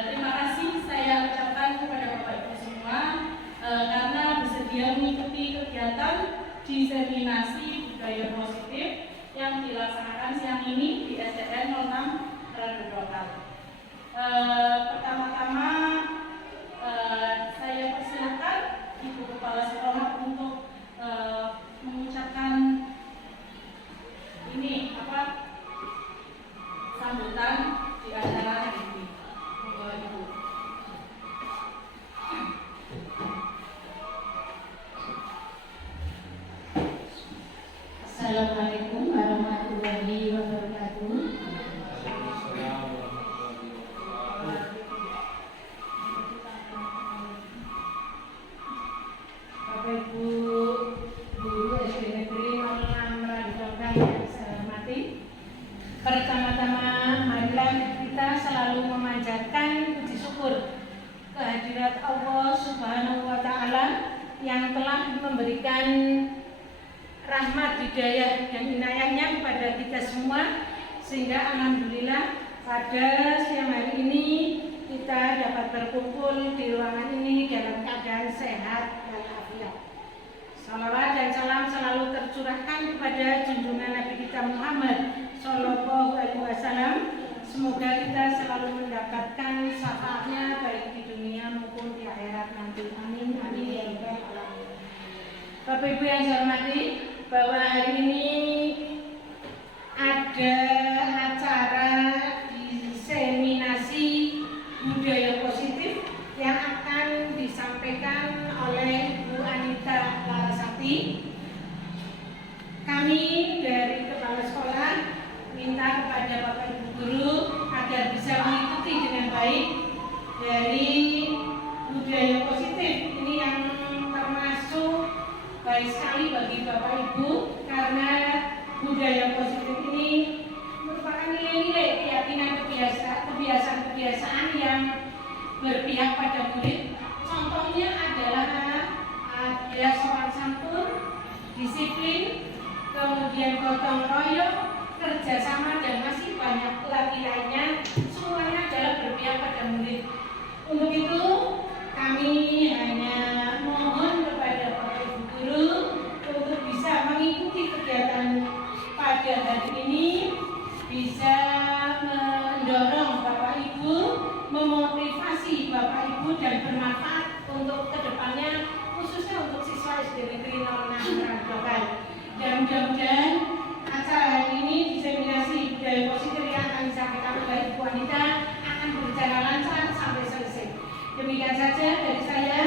Terima kasih saya ucapkan kepada Bapak Ibu semua karena bersedia mengikuti kegiatan diseminasi budaya positif yang dilaksanakan siang ini di SDN 06 Randurokan. Pertama-tama saya persilakan Ibu Kepala Sekolah untuk mengucapkan sambutan di acara ini. Assalamualaikum warahmatullahi wabarakatuh. Bapak Ibu Guru SD Negeri 06 Randurokan yang saya hormati, pertama-tama marilah kita selalu memanjatkan puji syukur kehadirat Allah Subhanahu wa Ta'ala yang telah memberikan rahmat, hidayah, dan inayahnya kepada kita semua, sehingga alhamdulillah pada siang hari ini kita dapat berkumpul di ruangan ini dalam keadaan sehat dan afiat. Salawat dan salam selalu tercurahkan kepada junjungan Nabi kita Muhammad Sallallahu Alaihi Wasallam. Semoga kita selalu mendapatkan syafaatnya baik di dunia maupun di akhirat nanti. Amin amin ya rabbal alamin. Bapak Ibu yang saya hormati, bahwa hari ini ada acara diseminasi budaya positif yang akan disampaikan oleh Bu Anita Larasati. Kami dari Kepala Sekolah minta kepada Bapak Ibu Guru agar bisa mengikuti dengan baik dari budaya positif ini yang termasuk baik sekali bagi Bapak Ibu, karena budaya positif ini merupakan nilai-nilai keyakinan kebiasaan-kebiasaan yang berpihak pada murid. Contohnya adalah ada sopan santun, disiplin, kemudian gotong royong, kerjasama, dan masih banyak lagi lainnya. Semuanya adalah berpihak pada murid. Untuk itu kami hanya mohon kepada Bapak Ibu Guru untuk bisa mengikuti kegiatan pada hari ini, bisa mendorong Bapak Ibu, memotivasi Bapak Ibu, dan bermanfaat untuk kedepannya, khususnya untuk siswa SD Negeri 06 Randurokan. Dan mudah-mudahan acara hari ini diseminasi budaya positif yang akan disampaikan oleh Ibu Anita akan berjalan lancar sampai selesai. Demikian saja dari saya,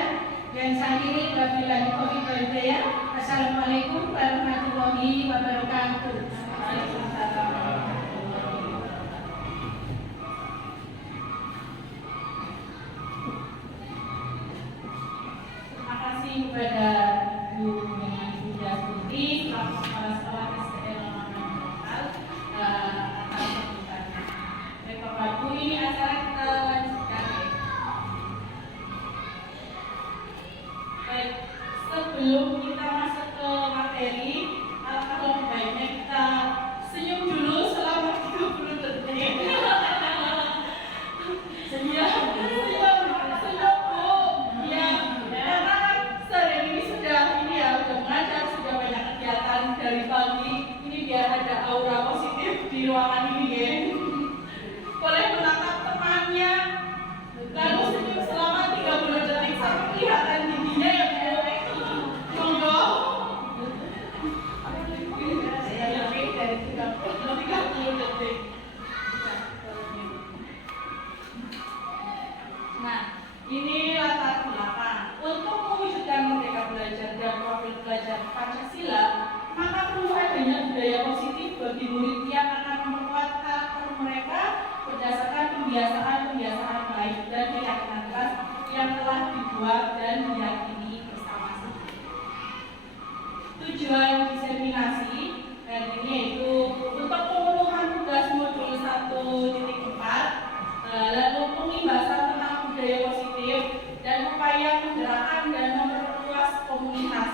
dan saya kiri wabillahi taufiq wal hidayah. Assalamualaikum warahmatullahi wabarakatuh. Terima kasih kepada Bu Buda Putri selaku Kepala Sekolah SDN 06 Randurokan atas sambutannya. Baik Bapak Ibu, ini acara kita lanjutkan. Baik, sebelum kita masuk ke materi, alangkah lebih baiknya kita senyum dulu selama 30 detik. Senyum Bu. Ya, karena sehari ini sudah mengajar, sudah banyak kegiatan dari pagi. Ini biar ada aura positif di ruangan ini ya. Boleh menatap temannya, lalu senyum selama 30 detik sampai kelihatan giginya ya Bu. Ini latar belakang. Untuk mewujudkan merdeka belajar dan profil belajar Pancasila, maka perlu adanya budaya positif bagi murid yang akan memperkuat karakter mereka berdasarkan kebiasaan-kebiasaan baik dan keyakinan keras yang telah dibuat dan diyakini bersama-sama. Tujuan diseminasi dan ini yaitu untuk pemenuhan tugas modul 1.4, lalu pembahasan tentang budaya positif dan upaya menggerakkan dan memperluas komunitas.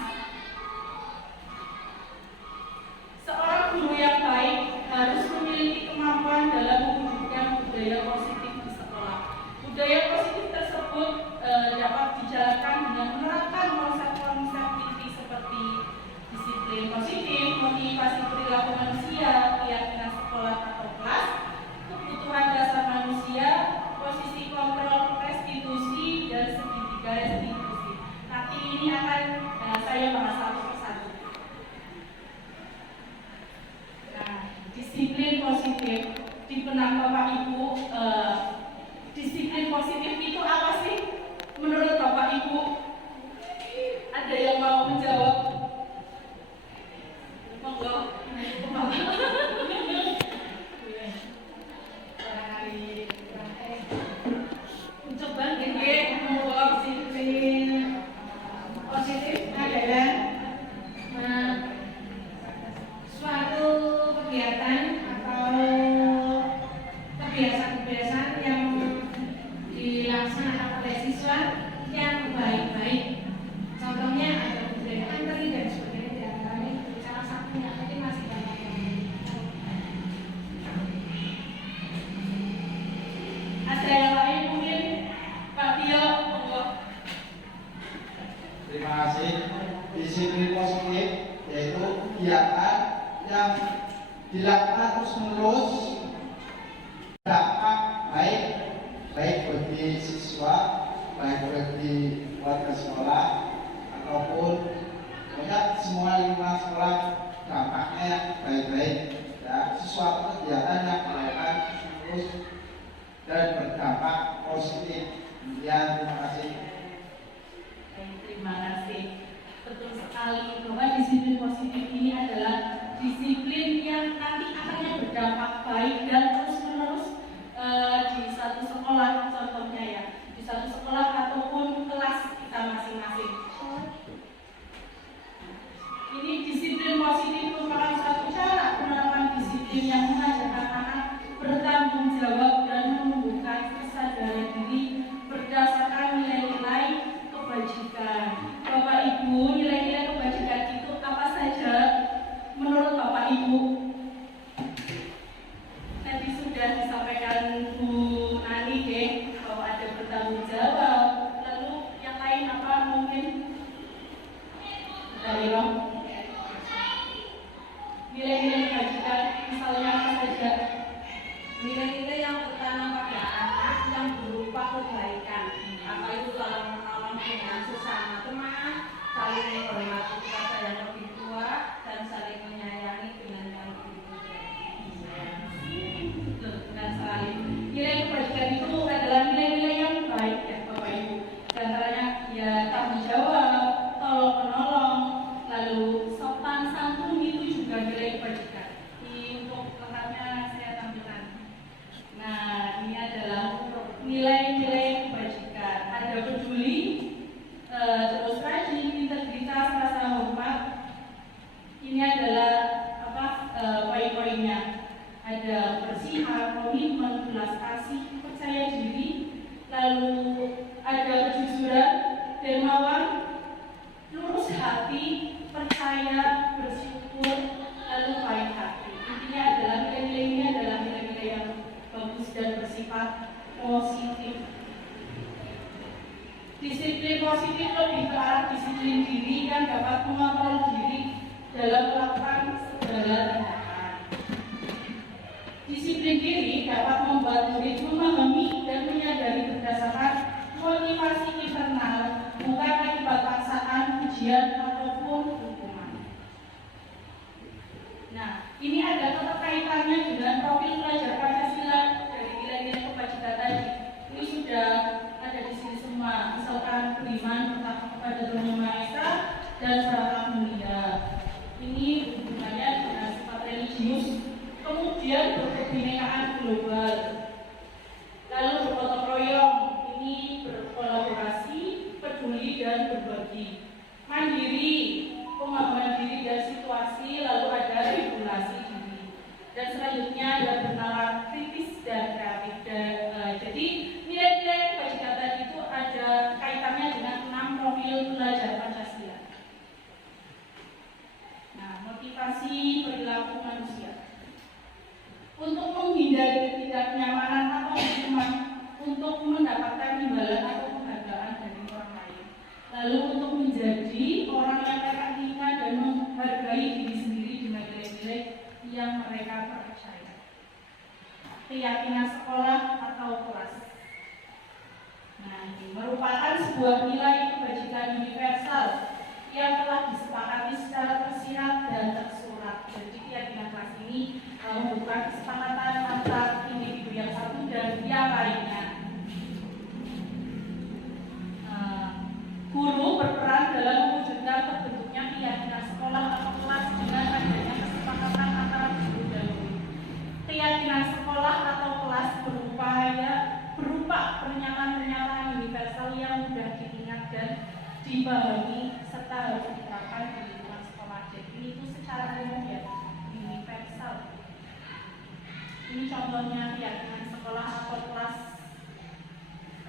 Seorang guru yang baik harus memiliki kemampuan dalam mewujudkan budaya positif di sekolah. Budaya positif tersebut dapat dijalankan dengan menerapkan konsep-konsep inti seperti disiplin positif, motivasi perilaku manusia, keyakinan sekolah atau kelas, kebutuhan dasar manusia, posisi kontrol restitusi, dan segitiga restitusi. Nanti ini akan saya bahas satu persatu. Nah, disiplin positif di benak Bapak Ibu, disiplin positif itu apa sih? Menurut Bapak Ibu, ada yang mau menjawab? Monggo. Coba disiplin positif adalah suatu kegiatan atau kebiasaan-kebiasaan yang dilaksanakan oleh siswa yang baik-baik. Contohnya ada budaya antri dan sebagainya, di antaranya itu salah satunya, tapi masih banyak yang ada yang lain mungkin Pak Tio, monggo. Terima kasih. Disiplin positif yaitu kegiatan yang dilakukan terus-menerus dampak baik bagi siswa, baik bagi warga sekolah ataupun banyak semua lingkungan sekolah dampaknya baik-baik. Ya, sesuatu kegiatan yang dilakukan terus dan berdampak positif. Terima kasih. Terima kasih. Betul sekali bahwa disiplin positif ini adalah disiplin yang nanti akan berdampak baik dan terus-menerus di satu sekolah, contohnya ya, di satu sekolah ataupun kelas kita masing-masing. Ini disiplin positif merupakan satu cara penerapan disiplin yang mengajarkan anak bertanggung jawab dan menumbuhkan kesadaran diri berdasarkan nilai-nilai kebajikan. Bapak Ibu, nilai-nilai kebajikan itu apa saja menurut Bapak Ibu? Tadi sudah disampaikan Bu Nani bahwa ada bertanggung jawab. Lalu yang lain apa mungkin? Dari Roh. Nilai-nilai kebajikan misalnya apa saja? Nilai-nilai yang tertanam pada anak yang berupa kebaikan, apa itu saling menolong dengan sesama teman, saling menghormati kepada yang lebih tua, dan saling menyayangi dengan yang lebih muda. Benar sekali. Nilai kebajikan itu adalah nilai-nilai yang baik ya Bapak Ibu. Di antaranya ya tanggung jawab, tolong menolong, lalu sopan santun itu juga nilai kebajikan. Untuk lengkapnya saya tampilkan. Nah, ini adalah nilai-nilai kebajikan. Ada peduli, terus rajin, integritas, rasa hormat. Ini adalah apa poin-poinnya. Ada bersihan, komitmen, belas kasih, percaya diri, lalu ada kejujuran, dermawan, lurus hati, percaya, bersyukur, lalu baik hati. Intinya adalah nilai-nilai ini adalah nilai-nilai yang bagus dan bersifat positif. Disiplin positif lebih ke arah disiplin diri yang dapat mengontrol diri dalam melakukan segala tindakan. Disiplin diri dapat membuat murid memahami dan menyadari berdasarkan motivasi internal, bukan akibat paksaan, ujian, ataupun hukuman. Nah, ini ada keterkaitannya dengan profil pelajar Pancasila dari nilai-nilai kebajikan tadi. Ini sudah ada di sini semua dan berakhlak mulia. Ini hubungannya dengan sifat religius, kemudian berkebinekaan global, lalu bergotong royong, ini berkolaborasi, peduli dan berbagi, mandiri, pemahaman diri dan situasi, lalu ada regulasi diri, dan selanjutnya ada bernalar kritis dan kreatif. Jadi nilai-nilai kebajikan itu ada kaitannya dengan 6 profil belajar Pancasila. Nah, motivasi perilaku manusia untuk menghindari ketidaknyamanan atau hukuman, untuk mendapatkan imbalan atau penghargaan dari orang lain, lalu untuk menjadi orang yang mereka inginkan dan menghargai diri sendiri dengan nilai-nilai yang mereka percaya. Keyakinan sekolah atau kelas. Nah, ini merupakan sebuah nilai kebajikan universal yang telah disepakati secara tersirat dan tersurat. Jadi keyakinan kelas ini membutuhkan kesepakatan antara individu yang satu dan yang lainnya. Guru berperan dalam mewujudkan terbentuknya keyakinan sekolah atau kelas dengan adanya kesepakatan antara guru dan murid. Keyakinan sekolah atau kelas berupa pernyataan-pernyataan universal yang mudah diingat dan dipahami serta harus diterapkan di lingkungan sekolah. Jadi itu secara umum ya universal. Ini contohnya keyakinan sekolah atau kelas.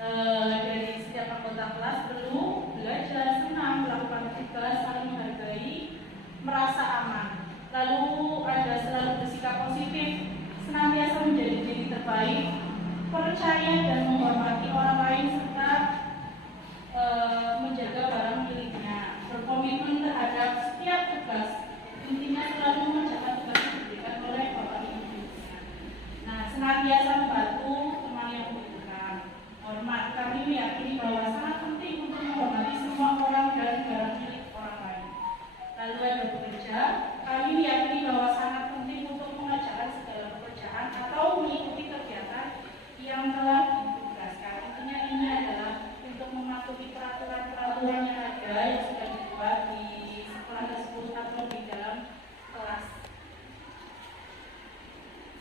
Dari setiap anggota kelas perlu belajar, senang, melakukan tugas, saling menghargai, merasa aman. Lalu ada selalu bersikap positif, senantiasa menjadi diri terbaik, percaya dan menghormati orang lain serta menjaga barang miliknya, berkomitmen terhadap setiap tugas, intinya selalu mengerjakan tugas yang diberikan oleh Bapak Ibu. Nah, senantiasa membantu teman yang membutuhkan. Hormat, kami meyakini bahwa sangat penting untuk menghormati semua orang dan barang milik orang lain. Lalu ada bekerja, kami meyakini bahwa sangat penting untuk mengerjakan segala pekerjaan atau mengikuti kegiatan yang telah ditugaskan. Intinya ini adalah untuk mematuhi peraturan-peraturan yang ada yang sudah dibuat di sekolah tersebut atau di dalam kelas.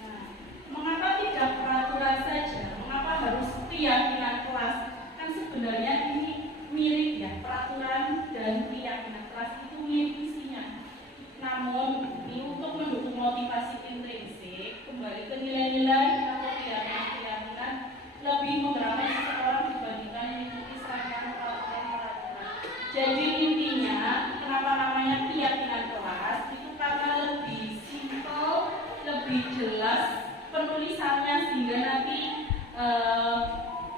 Nah, mengapa tidak peraturan saja? Mengapa harus keyakinan kelas? Kan sebenarnya ini mirip ya, peraturan dan keyakinan kelas itu mirip isinya. Namun ini untuk mendukung motivasi intrinsik, kembali ke nilai-nilai atau keyakinan lebih menggerakkan seseorang dibandingkan mengikuti serangkaian peraturan-peraturan. Jadi intinya kenapa namanya keyakinan kelas itu karena lebih simpel, lebih jelas penulisannya sehingga nanti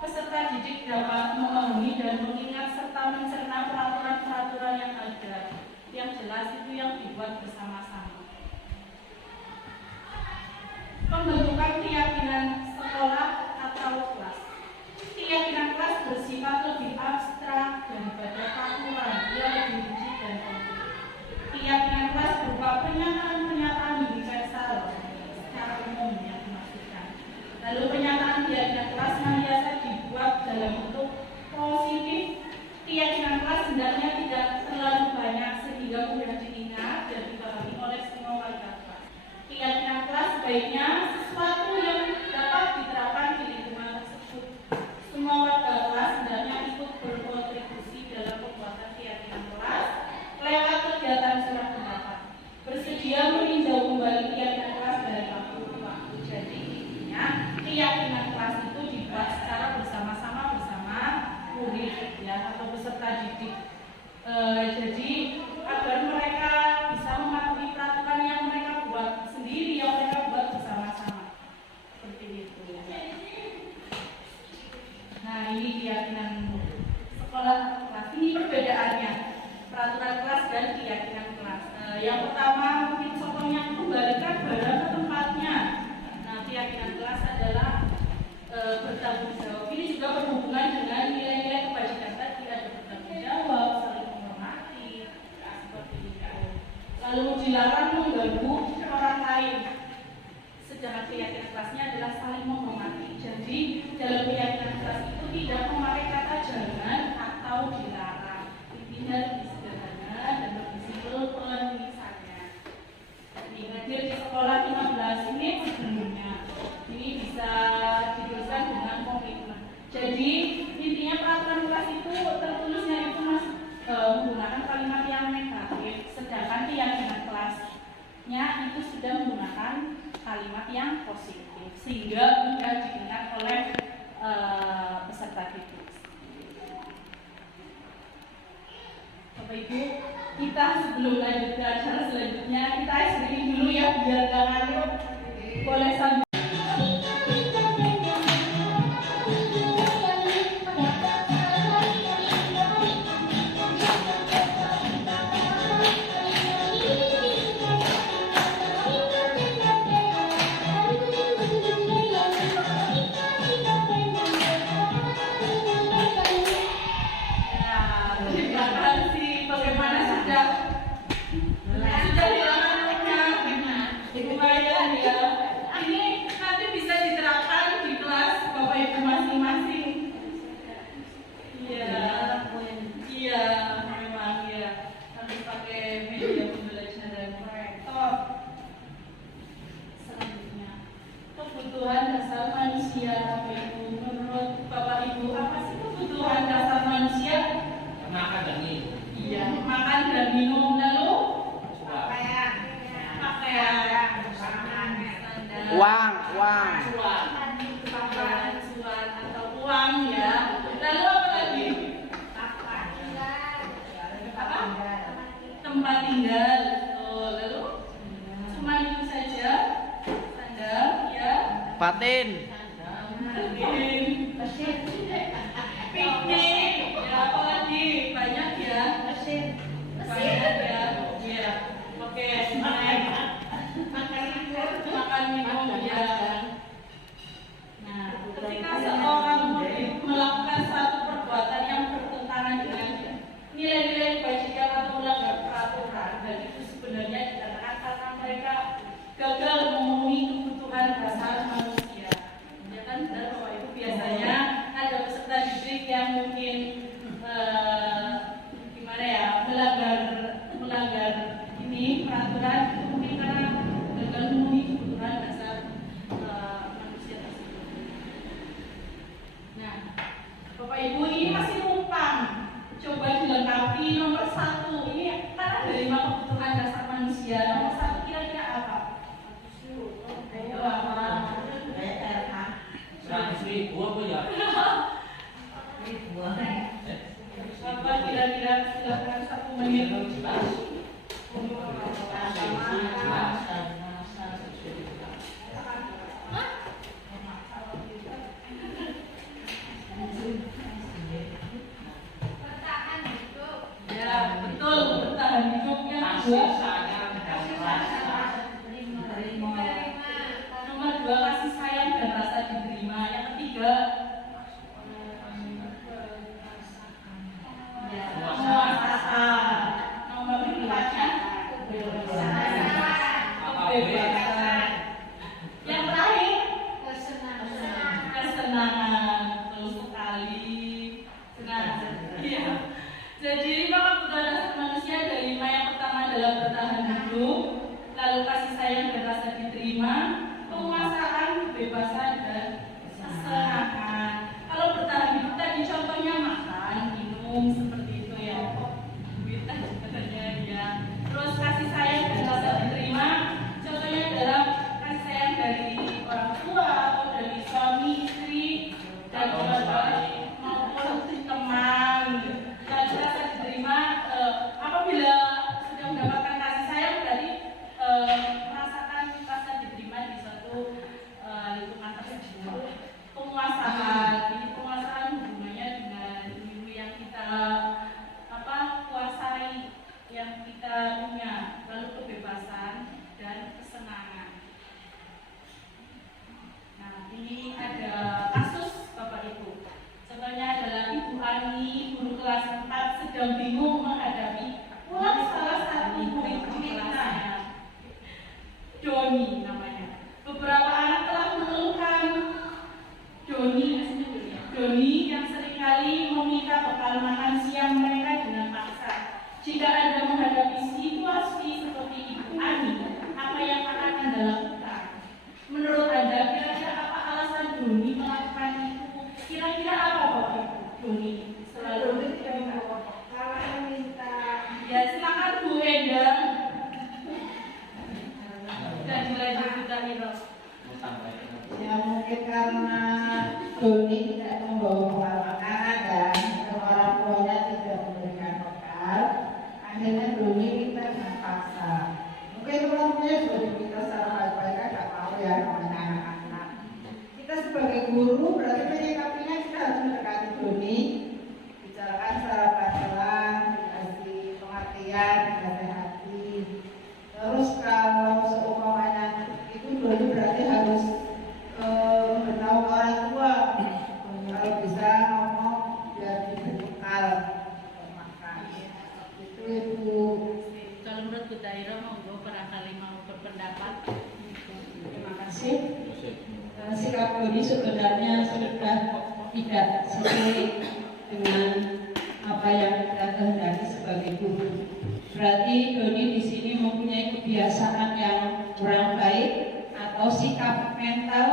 peserta didik dapat memahami dan mengingat serta mencerna peraturan-peraturan yang ada. Yang jelas itu yang dibuat bersama-sama. Pembentukan keyakinan sekolah atau kelas. Keyakinan kelas bersifat lebih abstrak daripada peraturan, ia lebih rinci dan konkret. Keyakinan kelas berupa pernyataan-pernyataan universal secara umum yang dimaksudkan. Lalu pernyataan keyakinan kelas biasa dibuat dalam bentuk positif. Keyakinan kelas sebenarnya tidak terlalu banyak sehingga mudah diingat dan dipahami oleh semua warga kelas. Keyakinan kelas sebaiknya sesuatu yang dapat diterapkan di lingkungan tersebut. Semua warga kelas sebenarnya ikut berkontribusi dalam pembuatan keyakinan kelas lewat kegiatan surat pendapat. Bersedia meninjau kembali keyakinan kelas dari waktu ke waktu. Jadi intinya keyakinan kelas itu dibuat secara bersama-sama bersama murid ya atau peserta didik. Jadi agar mereka bisa mematuhi peraturan yang mereka buat sendiri, yang mereka buat bersama-sama. Seperti itu. Nah, ini keyakinan sekolah atau kelas. Ini perbedaannya peraturan kelas dan keyakinan kelas. Yang pertama mungkin contohnya kembalikan barang ke tempatnya. Nah, keyakinan kelas adalah bertanggung jawab. Ini juga berhubungan dengan nilai-nilai kebajikan tadi, ada bertanggung jawab, saling menghormati, seperti itu. Lalu dilarang mengganggu orang lain. Sedangkan keyakinan kelasnya adalah saling menghormati. Jadi dalam keyakinan kelas itu tidak memakai kata jangan atau dilarang. Intinya lebih sederhana dan Bapak Ibu, kita sebelum lanjut ke acara selanjutnya, kita screening dulu ya biar gak ngantuk. Boleh sambil tempat tinggal. Oh, lalu cuma itu saja. Sandal, ya. Patin. Piknik. Ya, apa lagi? Banyak ya. Banyak ya. Iya. Oke, makan minum ya. Nah, ketika seorang murid melakukan satu perbuatan yang bertentangan dengan nilai-nilai kebajikan atau melanggar peraturan, dan itu sebenarnya dikatakan karena mereka gagal memenuhi kebutuhan dasar manusia. Ya kan, benar Bapak Ibu, biasanya ada peserta didik yang mungkin gimana ya, melanggar ini peraturan, itu mungkin karena gagal memenuhi kebutuhan dasar manusia tersebut. Nah, Bapak Ibu, ini masih numpang. Coba dilengkapi nomor 1. Ini karena dari kebutuhan dasar manusia. Nomor 1 kira-kira apa? Ayo apa? 100.000 apa ya? Apa kira-kira, silakan 1 menit. Ya, betul, bertahan hidupnya. Nomor 2, kasih sayang dan rasa diterima. Yang ketiga, penguasaan. Nomor 4-nya kebebasan. Yang terakhir, kesenangan. Betul sekali. Nah, iya. Jadi 5 kebutuhan dasar manusia. Dari 5 yang pertama adalah bertahan hidup, lalu kasih sayang dan rasa diterima, penguasaan, kebebasan, dan kesenangan. Kalau bertahan hidup tadi contohnya makan, minum, seperti itu ya. Duit sebenarnya ya. Terus kasih sayang dan rasa diterima, contohnya adalah kasih sayang dari orang tua atau dari suami, istri, dan keluarga maupun teman. Dan rasa diterima apabila sudah mendapatkan kasih sayang, berarti merasakan rasa diterima di suatu lingkungan tersebut. Penguasaan, ini penguasaan hubungannya dengan diri yang kita kuasai, yang kita punya. Lalu kebebasan dan kesenangan. Nah, ini ada kasus Bapak Ibu. Contohnya adalah Ibu Ani, guru kelas 4, sedang bingung menghadapi ulang salah satu murid di kelasnya. Doni namanya. Beberapa anak telah mengeluhkan Doni yang seringkali meminta bekal makan siang mereka dengan paksa. Jika Anda menghadapi situasi seperti Ibu Ani, apa yang akan Anda lakukan? Menurut Anda, kira-kira apa alasan Doni melakukan itu? Kira-kira apa Bapak Ibu? Doni selalu minta. Ya, silakan Bu Endang. Dan dilanjut kita Milo. Ya mungkin karena Doni tidak membawa bekal makanan dan orang tua masyarakat. Terima kasih. Sikap Doni sebenarnya sudah tidak sesuai dengan apa yang kita kehendaki sebagai guru. Berarti Doni di sini mempunyai kebiasaan yang kurang baik atau sikap mental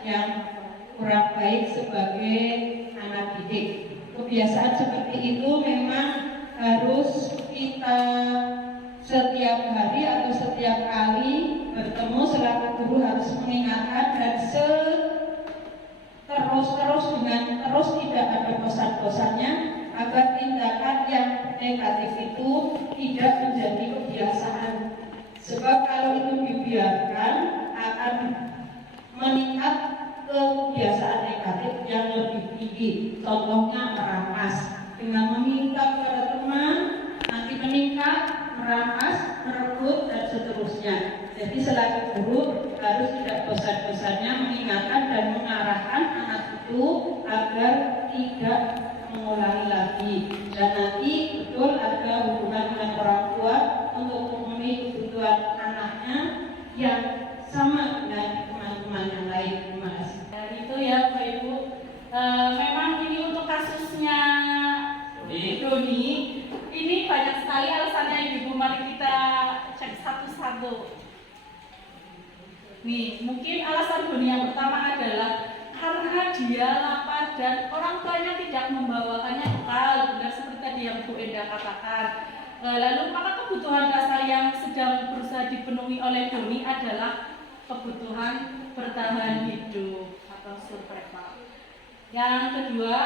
yang kurang baik sebagai anak didik. Kebiasaan seperti itu memang harus kita setiap hari atau setiap kali bertemu selaku guru harus mengingatkan dan terus dengan terus tidak ada bosan-bosannya agar tindakan yang negatif itu tidak menjadi kebiasaan. Sebab kalau itu dibiarkan akan meningkat kebiasaan negatif yang lebih tinggi. Contohnya merampas, dengan meminta kepada teman nanti meningkat, merampas, merebut dan seterusnya. Jadi selaku guru harus tidak bosan-bosannya mengingatkan dan mengarahkan anak itu agar tidak mengulangi lagi. Dan nanti betul ada hubungan dengan orang tua untuk memenuhi kebutuhan anaknya yang sama dengan teman-teman yang lain. Terima kasih. Dan itu ya Bapak Ibu, memang ini untuk kasusnya Doni, ini banyak sekali alasannya Ibu. Mari kita cek satu-satu. Nih, mungkin alasan Doni yang pertama adalah karena dia lapar dan orang tuanya tidak membawakannya bekal, benar seperti tadi yang Bu Enda katakan. Lalu maka kebutuhan dasar yang sedang berusaha dipenuhi oleh Doni adalah kebutuhan bertahan hidup atau survival. Yang kedua,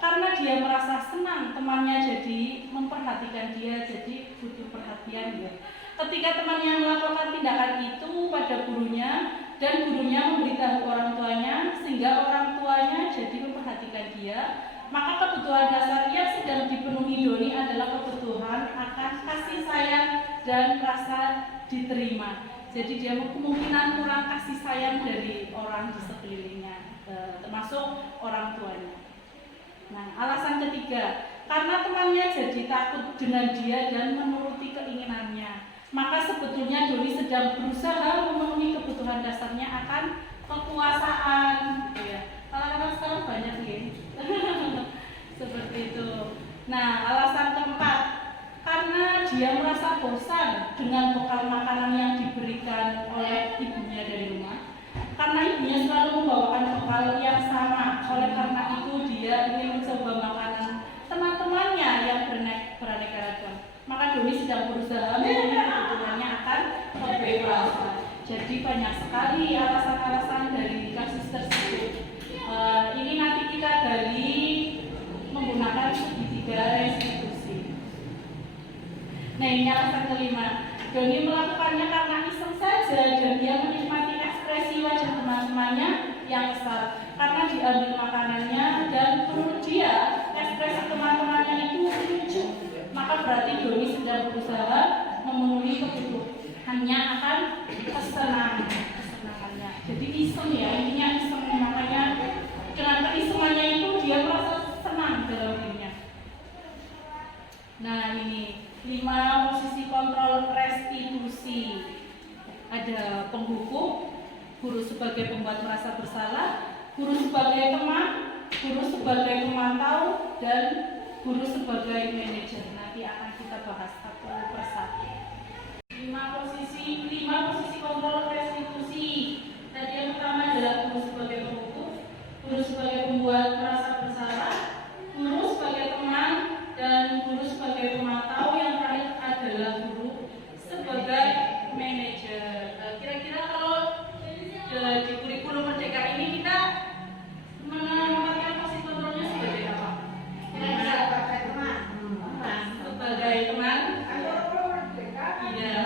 karena dia merasa senang temannya jadi memperhatikan dia, jadi butuh perhatian dia. Ketika temannya melakukan tindakan itu pada gurunya dan gurunya memberitahu orang tuanya sehingga orang tuanya jadi memperhatikan dia, maka kebutuhan dasar yang sedang dipenuhi Doni adalah kebutuhan akan kasih sayang dan rasa diterima. Jadi dia kemungkinan kurang kasih sayang dari orang di sekelilingnya, termasuk orang tuanya. Nah, alasan ketiga, karena temannya jadi takut dengan dia dan menuruti keinginannya, maka sebetulnya Doni sedang berusaha memenuhi kebutuhan dasarnya akan kekuasaan. Ya, kalau sekarang banyak nih, seperti itu. Nah, alasan keempat, karena dia merasa bosan dengan bekal makanan yang diberikan oleh ibunya dari rumah. Karena ibunya selalu membawakan bekal yang sama, oleh karena itu dia ingin mencoba makanan teman-temannya yang beraneka ragam. Maka Doni sedang berusaha memenuhi kebutuhannya akan kebebasan. Jadi banyak sekali alasan-alasan dari kasus tersebut. Ini nanti kita gali menggunakan segitiga restitusi. Nah, ini alasan kelima. Doni melakukannya karena iseng saja dan dia menikmati ekspresi wajah teman-temannya yang kesal karena diambil makanannya dan menurut dia ekspresi teman-temannya itu lucu. Maka berarti Doni sedang berusaha memenuhi kebutuhannya akan kesenangannya. Jadi iseng ya, intinya iseng, makanya dengan keisengannya itu dia merasa senang dalam dirinya. Nah, ini 5 posisi kontrol restitusi. Ada penghukum, guru sebagai pembuat merasa bersalah, guru sebagai teman, guru sebagai pemantau, dan guru sebagai manajer. Nanti akan kita bahas satu persatu. 5 posisi kontrol restitusi. Tadi yang pertama adalah guru sebagai penghukum, guru sebagai pembuat merasa bersalah, guru sebagai teman, dan guru sebagai pemantau. Yang terakhir adalah guru sebagai manajer. Kira-kira kalau di kurikulum Merdeka ini kita menempatkan posisi kontrolnya sebagai apa? Kira-kira sebagai teman. Sebagai teman. Iya.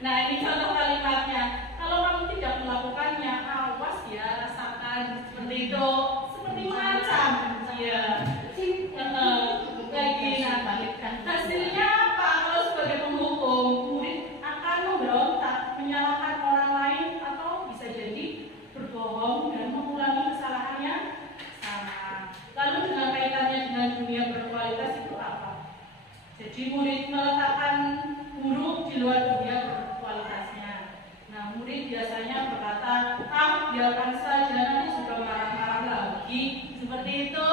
Nah, ini contoh kalimatnya. Kalau kamu tidak melakukannya, awas ya, rasakan seperti itu, seperti mengancam. Ya, lagi hasilnya apa? Kalau sebagai penghukum, murid akan memberontak, menyalahkan orang lain, atau bisa jadi berbohong dan mengulangi kesalahannya sama. Lalu dengan kaitannya dengan dunia berkualitas itu apa? Jadi murid meletakkan guru di luar dunia berkualitasnya. Nah, murid biasanya berkata, biarkan saja, nanti sudah marah-marah lagi. Seperti itu.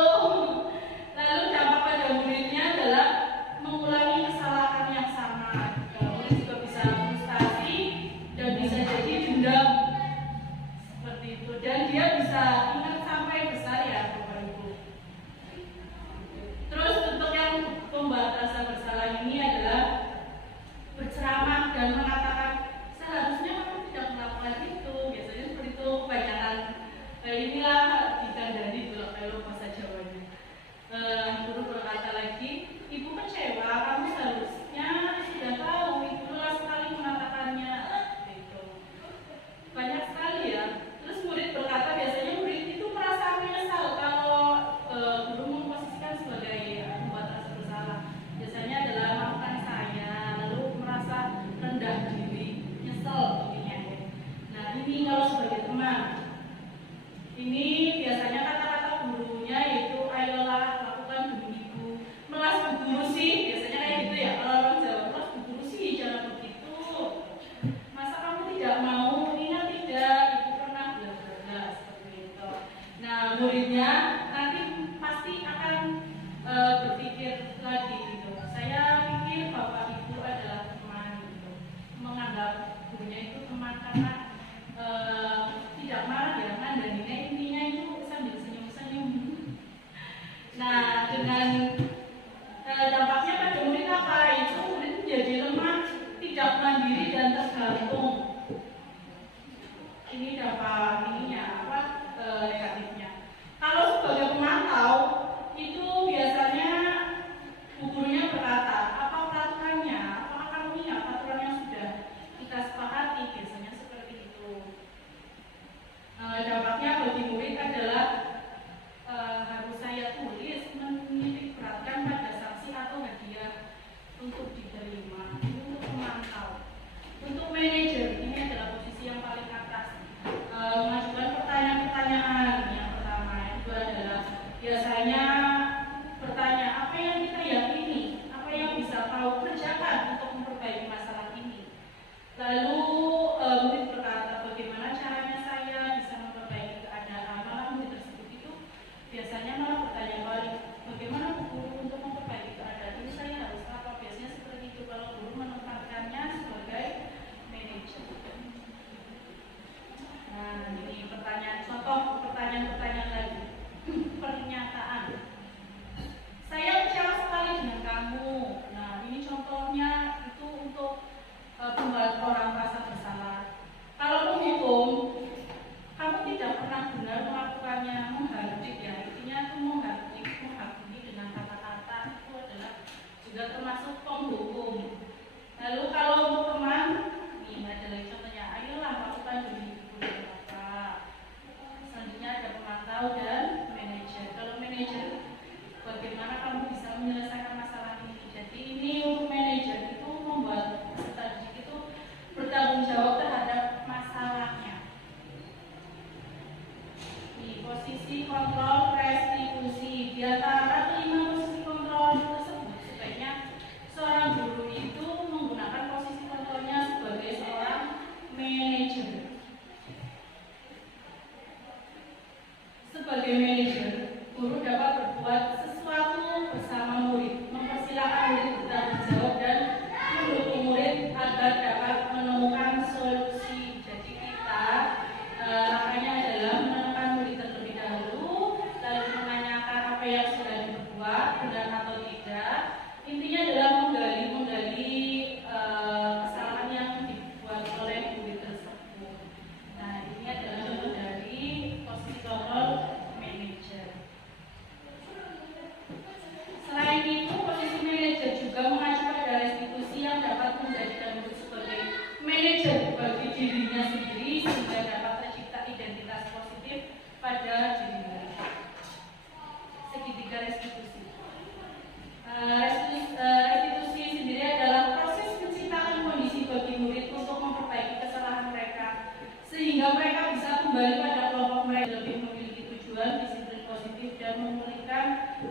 kembali pada kelompok mereka lebih memiliki tujuan, disiplin positif dan memulihkan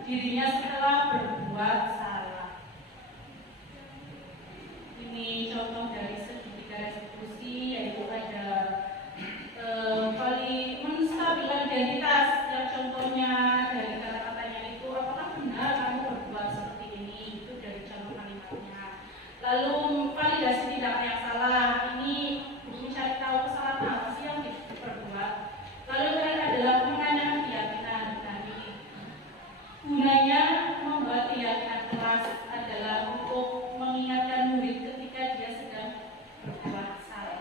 dirinya setelah berbuat salah. Ini contoh dari segitiga restitusi, yaitu ada menstabilkan identitas, yang contohnya dari kata-katanya itu, apakah benar kamu berbuat seperti ini, itu dari contoh kalimatnya. Lalu validasi tindakan yang salah, ini mencari tahu kesalahan apa sih yang diperbuat. Lalu yang terakhir adalah menanyakan keyakinan. Nah, ini gunanya membuat keyakinan kelas adalah untuk mengingatkan murid ketika dia sedang berbuat salah.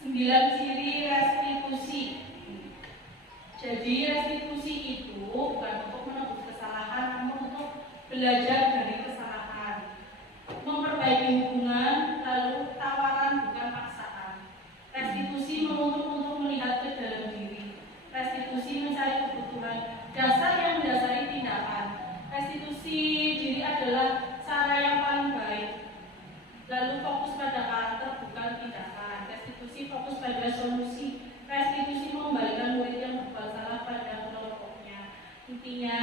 9 ciri restitusi. Jadi restitusi itu bukan untuk menebus kesalahan, namun untuk belajar dari kesalahan, memperbaiki hubungan, lalu tawaran bukan paksaan. Restitusi menuntut untuk melihat ke dalam diri. Restitusi mencari kebutuhan dasar yang mendasari tindakan. Restitusi diri adalah cara yang paling baik. Lalu fokus pada karakter bukan tindakan. Restitusi fokus pada solusi. Restitusi mengembalikan murid yang berbuat salah pada kelompoknya. Intinya,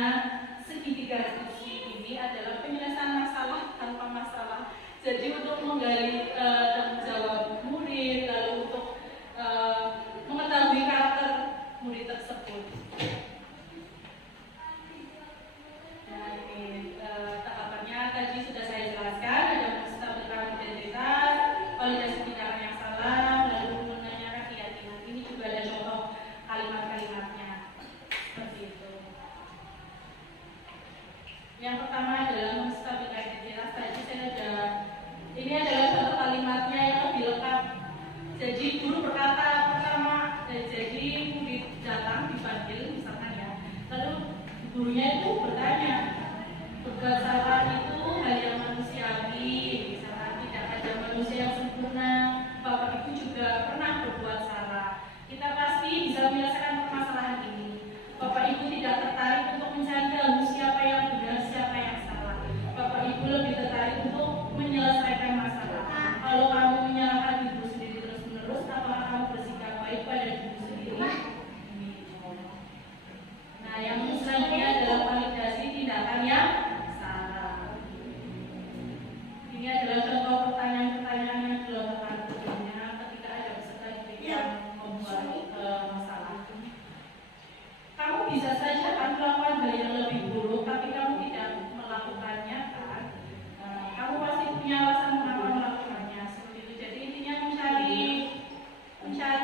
segitiga restitusi ini adalah penyelesaian masalah tanpa masalah. Jadi untuk menggali tanggung jawab murid, lalu untuk mengetahui karakter murid tersebut. Nah, ini tahapannya tadi sudah saya jelaskan. Ada menstabilkan identitas, validasi tindakan yang salah, lalu menanyakan keyakinan. Ini juga ada contoh kalimat-kalimatnya seperti itu. Yang pertama adalah menstabilkan identitas. Tadi saya ada, ini adalah contoh kalimatnya yang lebih lengkap. Jadi guru berkata pertama, jadi murid datang dipanggil misalkan ya, lalu gurunya itu bertanya, berbuat salah itu hal yang manusiawi, misalkan tidak ada manusia yang sempurna. Bapak Ibu juga pernah berbuat salah. Kita pasti bisa menyelesaikan permasalahan ini. Bapak Ibu tidak tertarik untuk mencari tahu siapa yang benar, siapa yang salah. Bapak Ibu lebih tertarik untuk menyelesaikan masalah. Kalau kamu menyalahkan diri sendiri terus-menerus, apakah kamu bersikap baik pada diri sendiri? Nah, yang selanjutnya adalah validasi tindakan yang salah. Ini adalah contoh pertanyaan-pertanyaan yang dilontarkan sebelumnya ketika ada peserta didik yang membuat masalah. Kamu bisa saja kan melakukan hal yang lebih buruk, tapi kamu tidak melakukannya kan? Kamu pasti punya alasan mengapa melakukannya seperti itu. Jadi intinya mencari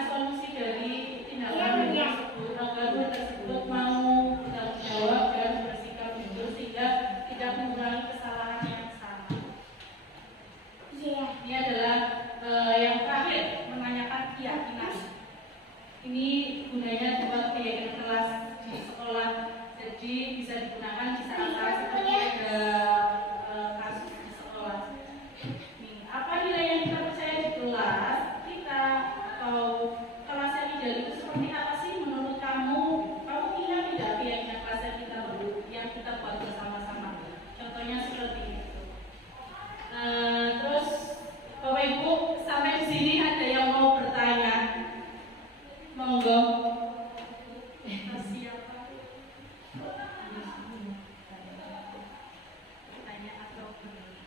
solusi dari tindakan tersebut agar murid tersebut mau bertanggung jawab dan bersikap jujur sehingga tidak mengulangi kesalahan yang sama. Ini adalah yang terakhir, menanyakan keyakinan. Ini gunanya buat keyakinan kelas di sekolah, jadi bisa digunakan di saat-saat seperti ada kasus di sekolah. Nih, apa nilai yang kita percaya di kelas kita, atau kelas yang ideal itu seperti apa sih menurut kamu? Kamu ingat tidak keyakinan kelas yang kita buat bersama-sama? Contohnya seperti itu. Terus Bapak Ibu sampai di sini ada yang mau bertanya? Monggo. Siapa? Tanya atau kenapa?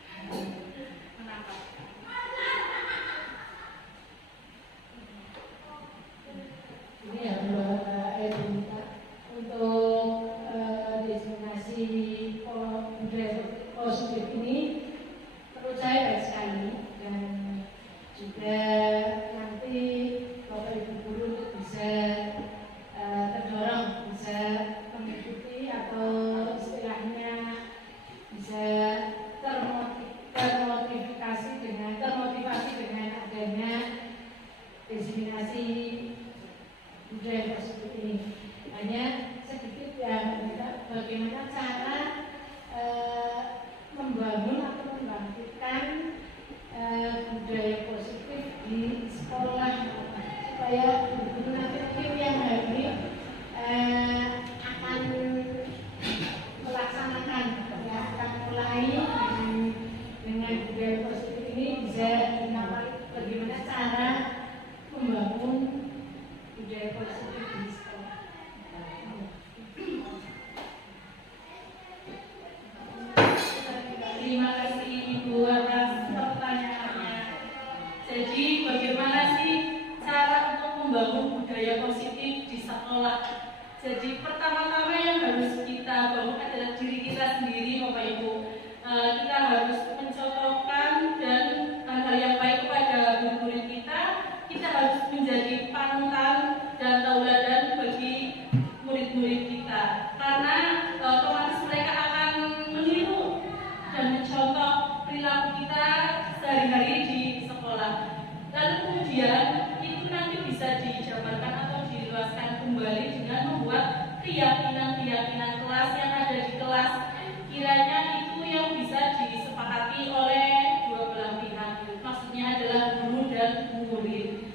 Ini ya untuk destinasi budaya positif ini menurut saya baik sekali, dan juga nanti Bapak Ibu guru bisa terdorong, bisa mengikuti atau istilahnya bisa termotivasi dengan adanya destinasi budaya positif ini. Hanya sedikit ya, bagaimana cara membangun atau membangkitkan budaya positif di sekolah supaya guru nanti mungkin yang hari akan melaksanakan, ya, akan mulai dengan budaya positif ini bisa bagaimana cara membangun Jadi pertama-tama yang harus kita bangun adalah diri kita sendiri, Bapak Ibu. Kita harus mencontohkan dan hal yang baik kepada murid kita. Kita harus menjadi panutan dan tauladan bagi murid-murid kita. Karena otomatis mereka akan meniru dan mencontoh perilaku kita sehari-hari di sekolah. Lalu kemudian itu nanti bisa dijabarkan atau diluaskan kembali dengan membuat keyakinan-keyakinan kelas yang ada di kelas. Kiranya itu yang bisa disepakati oleh dua belah pihak. Maksudnya adalah guru dan murid.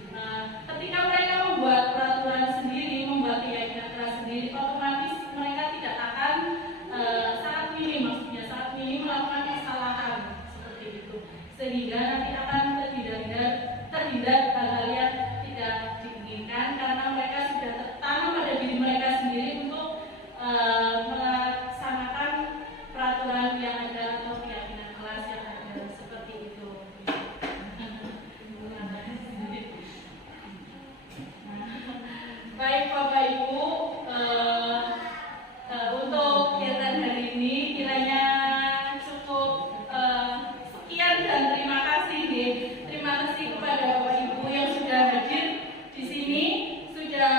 Ketika mereka membuat peraturan sendiri, membuat keyakinan kelas sendiri, otomatis mereka tidak akan sangat minim melakukan kesalahan seperti itu, sehingga nanti akan terhindar hal-hal yang tidak diinginkan karena mereka sudah tertanam pada diri mereka sendiri untuk melaksanakan peraturan yang ada atau keyakinan kelas yang ada seperti itu. Baik Bapak Ibu, untuk kegiatan hari ini kiranya cukup sekian dan terima kasih terima kasih kepada Bapak Ibu yang sudah hadir di sini, sudah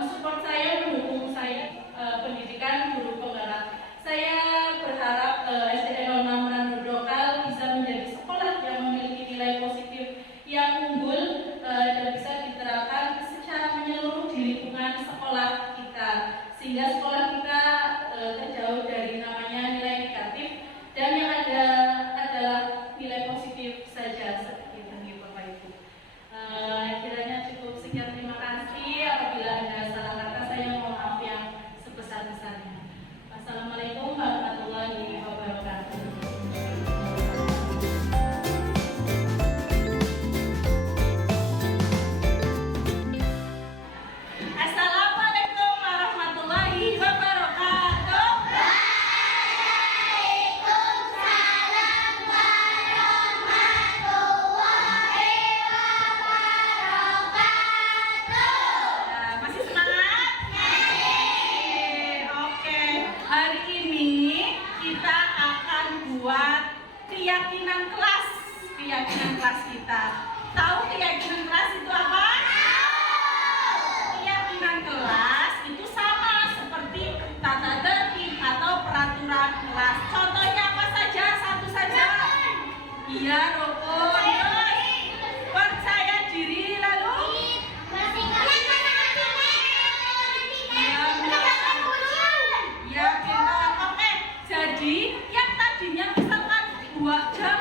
mensupport saya, mendukung saya pendidikan guru penggerak. Saya berharap SDN 06 Manado-Dokal bisa menjadi sekolah yang memiliki nilai positif yang unggul dan bisa diterapkan secara menyeluruh di lingkungan sekolah kita, sehingga sekolah kita terjauh dari namanya nilai negatif dan yang ada adalah nilai positif saja seperti itu Bapak Ibu. Kiranya cukup sekian, terima kasih. Apabila ada salah kata saya mohon maaf yang sebesar-besarnya. Wassalamualaikum warahmatullahi wabarakatuh. Assalamualaikum warahmatullahi wabarakatuh. Waalaikumsalam warahmatullahi wabarakatuh. Masih semangat? Oke. Hari ini kita akan buat keyakinan kelas kita. Tahu keyakinan kelas itu apa? Keyakinan kelas itu sama seperti tata tertib atau peraturan kelas. Contohnya apa saja? Satu saja. Iya, rukun. Percaya diri, lalu ya, pintar. Oke. Jadi yang tadinya misalkan 2 jam